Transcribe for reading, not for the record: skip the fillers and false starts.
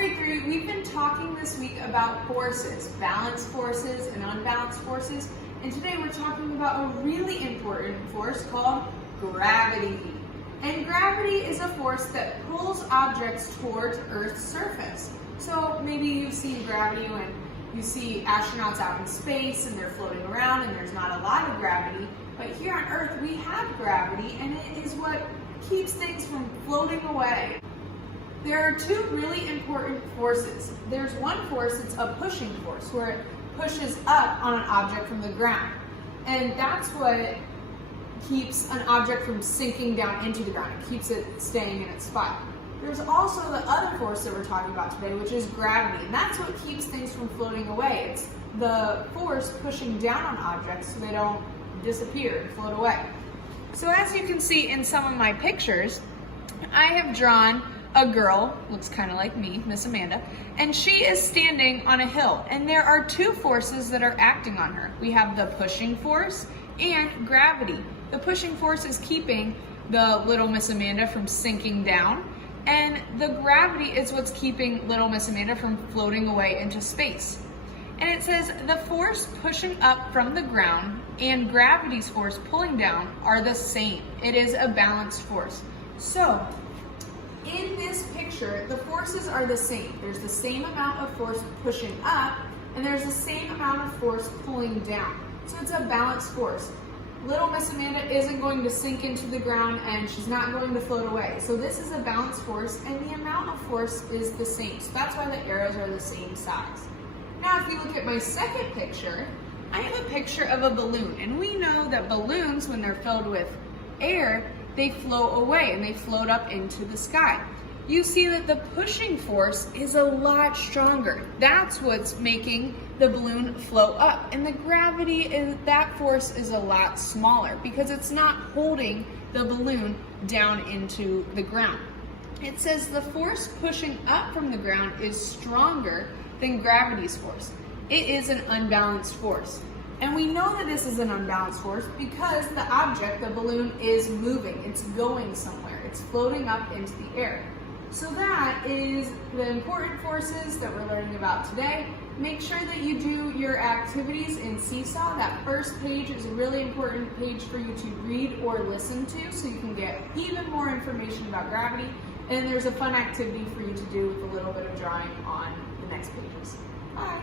grade 3, we've been talking this week about forces, balanced forces and unbalanced forces, and today we're talking about a really important force called gravity. And gravity is a force that pulls objects towards Earth's surface. So maybe you've seen gravity when you see astronauts out in space and they're floating around and there's not a lot of gravity, but here on Earth we have gravity, and it is what keeps things from floating away. There are two really important forces. There's one force, it's a pushing force, where it pushes up on an object from the ground. And that's what keeps an object from sinking down into the ground. It keeps it staying in its spot. There's also the other force that we're talking about today, which is gravity. And that's what keeps things from floating away. It's the force pushing down on objects so they don't disappear and float away. So as you can see in some of my pictures, I have drawn a girl, looks kind of like me, Miss Amanda, and she is standing on a hill, and there are two forces that are acting on her. We have the pushing force and gravity. The pushing force is keeping the little Miss Amanda from sinking down, and the gravity is what's keeping little Miss Amanda from floating away into space. And it says the force pushing up from the ground and gravity's force pulling down are the same. It is a balanced force. So in this picture, the forces are the same. There's the same amount of force pushing up, and there's the same amount of force pulling down. So it's a balanced force. Little Miss Amanda isn't going to sink into the ground, and she's not going to float away. So this is a balanced force, and the amount of force is the same. So that's why the arrows are the same size. Now, if you look at my second picture, I have a picture of a balloon, and we know that balloons, when they're filled with air, they float away and they float up into the sky. You see that the pushing force is a lot stronger. That's what's making the balloon float up. And the gravity, that force is a lot smaller because it's not holding the balloon down into the ground. It says the force pushing up from the ground is stronger than gravity's force. It is an unbalanced force. And we know that this is an unbalanced force because the object, the balloon, is moving. It's going somewhere. It's floating up into the air. So that is the important forces that we're learning about today. Make sure that you do your activities in Seesaw. That first page is a really important page for you to read or listen to so you can get even more information about gravity. And there's a fun activity for you to do with a little bit of drawing on the next pages. Bye.